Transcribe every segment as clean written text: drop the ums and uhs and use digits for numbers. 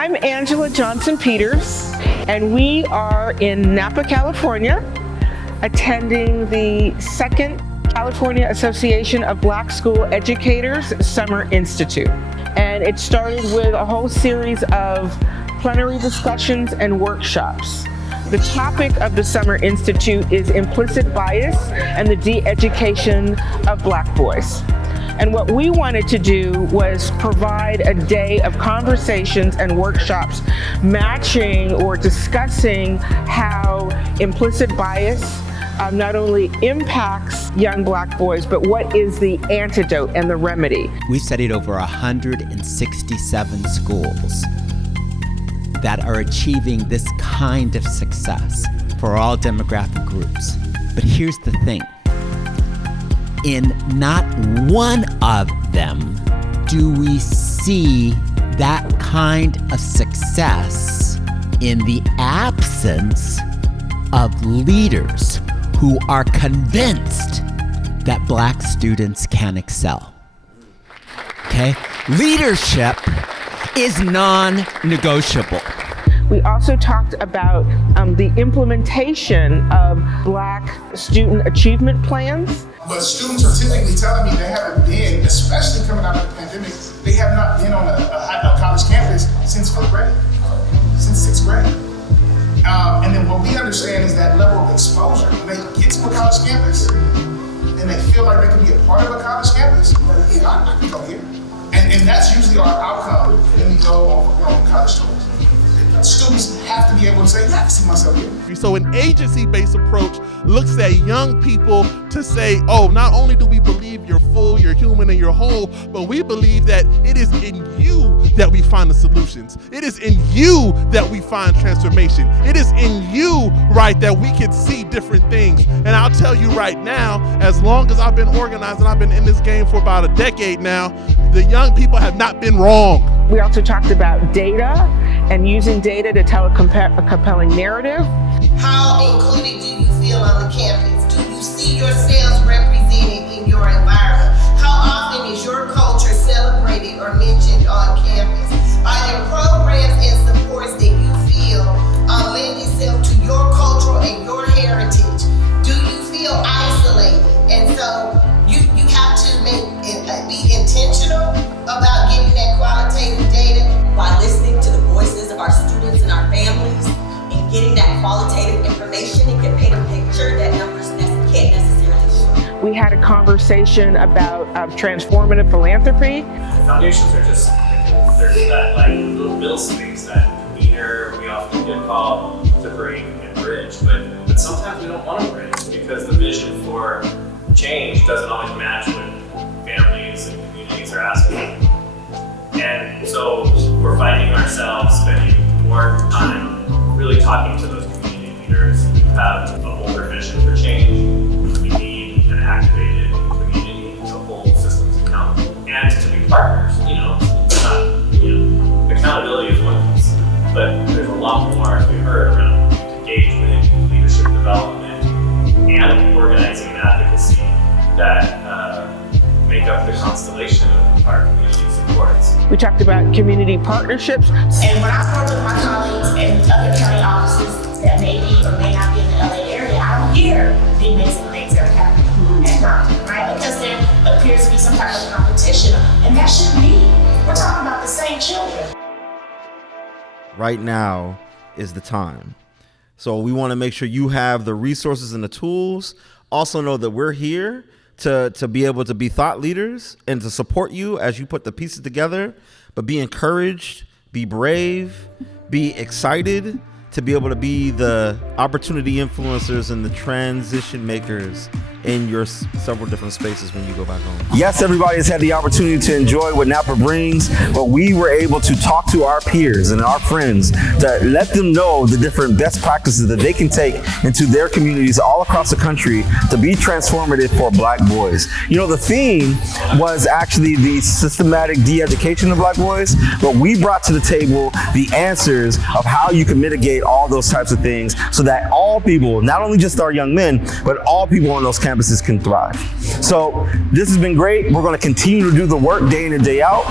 I'm Angela Johnson-Peters, and we are in Napa, California, attending the second California Association of Black School Educators Summer Institute. And it started with a whole series of plenary discussions and workshops. The topic of the Summer Institute is implicit bias and the de-education of Black boys. And what we wanted to do was provide a day of conversations and workshops matching or discussing how implicit bias not only impacts young Black boys, but what is the antidote and the remedy. We studied over 167 schools that are achieving this kind of success for all demographic groups. But here's the thing. In not one of them do we see that kind of success in the absence of leaders who are convinced that Black students can excel. Okay? Leadership is non-negotiable. We also talked about the implementation of Black student achievement plans. But students are typically telling me they haven't been, especially coming out of the pandemic, they have not been on a college campus since 5th grade, since 6th grade. And then what we understand is that level of exposure. When they get to a college campus and they feel like they can be a part of a college campus, yeah, I can go here. And that's usually our outcome when we go on college tours. Students have to be able to say, yeah, I can see myself here. So an agency-based approach looks at young people to say, oh, not only do we believe you're full, you're human, and you're whole, but we believe that it is in you that we find the solutions. It is in you that we find transformation. It is in you, right, that we can see different things. And I'll tell you right now, as long as I've been organized and I've been in this game for about a decade now, the young people have not been wrong. We also talked about data and using data to tell a compelling narrative. How included do you feel on the campus? Do you see yourselves represented in your environment? How often is your culture celebrated or mentioned on campus? Are there programs and supports that you feel lend itself to your culture and your heritage? Do you feel isolated? And so you have to be intentional about getting that qualitative data by listening to the voices of our students and our families and getting that qualitative information and can paint a picture that numbers can't necessarily show. We had a conversation about transformative philanthropy. Foundations are just, there's that like little middle space, that convener we often get called to bring and bridge, but sometimes we don't want to bridge because the vision for change doesn't always match what families and communities are asking. And so we're finding ourselves spending more time really talking to those community leaders who have a bolder vision for change. We need an activated community to hold systems accountable and to be partners. It's not, accountability is one piece, but there's a lot more, as we heard, around engagement, leadership development, and organizing and advocacy that make up the constellation of our community supports. We talked about community partnerships. And when I spoke with my colleagues in other county offices that may be or may not be in the LA area, I don't hear the amazing things that are happening at Compton, right? Because there appears to be some type of competition, and that shouldn't be. We're talking about the same children. Right now is the time. So we want to make sure you have the resources and the tools. Also know that we're here to be able to be thought leaders and to support you as you put the pieces together, but be encouraged, be brave, be excited to be able to be the opportunity influencers and the transition makers in your several different spaces when you go back home. Yes, everybody has had the opportunity to enjoy what Napa brings, but we were able to talk to our peers and our friends to let them know the different best practices that they can take into their communities all across the country to be transformative for Black boys. The theme was actually the systematic de-education of Black boys, but we brought to the table the answers of how you can mitigate all those types of things so that all people, not only just our young men, but all people on those campuses campuses can thrive. So this has been great. We're going to continue to do the work day in and day out.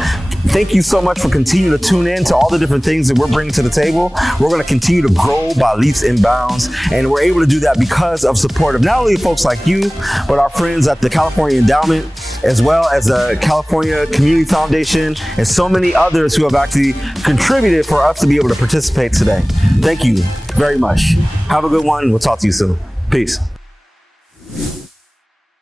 Thank you so much for continuing to tune in to all the different things that we're bringing to the table. We're going to continue to grow by leaps and bounds, and we're able to do that because of support of not only folks like you, but our friends at the California Endowment, as well as the California Community Foundation, and so many others who have actually contributed for us to be able to participate today. Thank you very much. Have a good one. We'll talk to you soon. Peace.